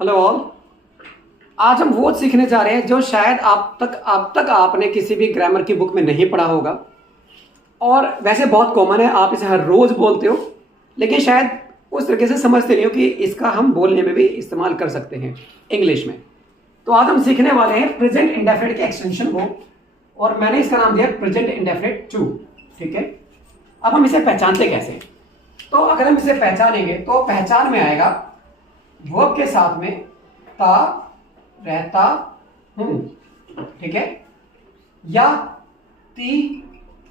Hello all. आज हम वो सीखने जा रहे हैं जो शायद आप तक आपने किसी भी ग्रामर की बुक में नहीं पढ़ा होगा और वैसे बहुत कॉमन है, आप इसे हर रोज बोलते हो, लेकिन शायद उस तरीके से समझते नहीं हो कि इसका हम बोलने में भी इस्तेमाल कर सकते हैं इंग्लिश में। तो आज हम सीखने वाले हैं प्रेजेंट इंडेफिनिट के एक्सटेंशन को, और मैंने इसका नाम दिया प्रेजेंट इंडेफिनिट 2। ठीक है, अब हम इसे पहचानते कैसे? तो अगर हम इसे पहचानेंगे तो पहचान में आएगा वर्ब के साथ में ता रहता हूं, ठीक है, या ती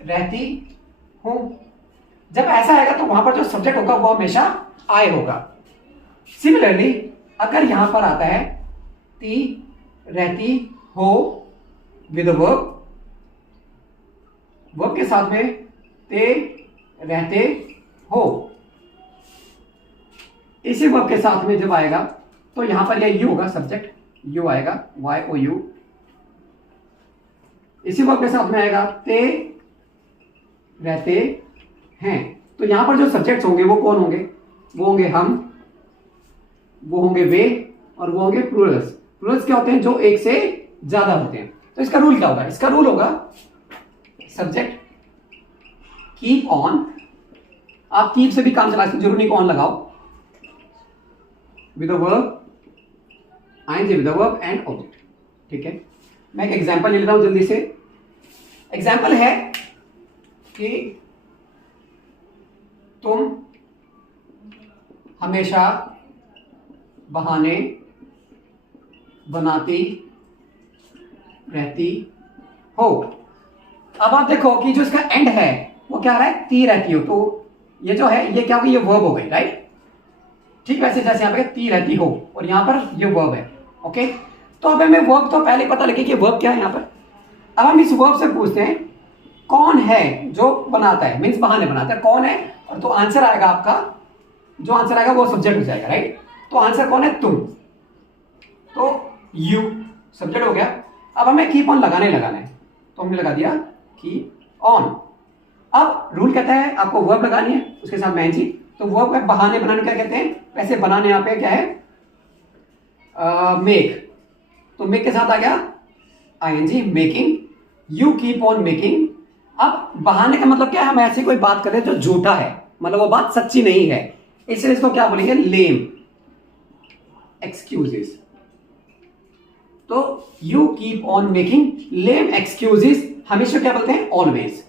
रहती हूं। जब ऐसा आएगा तो वहां पर जो सब्जेक्ट होगा वो हमेशा आई होगा। सिमिलरली अगर यहां पर आता है ती रहती हो विद वर्ब, वर्ब के साथ में ते रहते हो, इसी वर्ब के साथ में जब आएगा तो यहां पर यह यू होगा, सब्जेक्ट यू आएगा, वाई ओ यू। इसी वर्ब के साथ में आएगा ते रहते हैं, तो यहां पर जो सब्जेक्ट्स होंगे वो कौन होंगे? वो होंगे हम, वो होंगे वे, और वो होंगे प्लूरल्स। प्लूरल्स क्या होते हैं? जो एक से ज्यादा होते हैं। तो इसका रूल क्या होगा? इसका रूल होगा सब्जेक्ट कीप ऑन, आप कीप से भी काम चला सकते, जरूरी नहीं ऑन लगाओ, with the verb ing with the verb and object। ठीक है, मैं एक एग्जांपल ले लेता हूं जल्दी से। एग्जांपल है कि तुम हमेशा बहाने बनाती रहती हो। अब आप देखो कि जो इसका एंड है वो क्या आ रहा है? ती रहती हो, तो ये जो है ये क्या होगी? ये वर्ब हो गई, राइट? ठीक, वैसे जैसे यहाँ पे ती रहती हो और यहाँ पर ये वर्ब है। ओके, तो अब हमें वर्ब तो पहले पता लगे कि वर्ब क्या है यहाँ पर। अब हम इस वर्ब से पूछते हैं कौन है जो बनाता है, मीन्स बहाने बनाता है, कौन है? और तो आंसर आएगा आपका, जो आंसर आएगा वो सब्जेक्ट हो जाएगा, राइट? तो आंसर कौन है? तुम। तो यू सब्जेक्ट हो गया। अब हमें कीप ऑन लगाना है, तो हमने लगा दिया कीप ऑन। अब रूल कहता है आपको वर्ब लगानी है, उसके साथ में जी, तो वर्ब का बहाने बनाने क्या कहते हैं? वैसे बनाने यहाँ पे क्या है? मेक। तो मेक के साथ आ गया ING, making. You keep on making. अब बहाने का मतलब क्या है? हम ऐसी कोई बात कर रहे हैं जो झूठा है, मतलब वो बात सच्ची नहीं है, इसलिए इसको क्या बोलेंगे? लेम, एक्सक्यूजेस। तो you keep on making lame excuses हमेशा क्या बोलते हैं? ऑलवेज।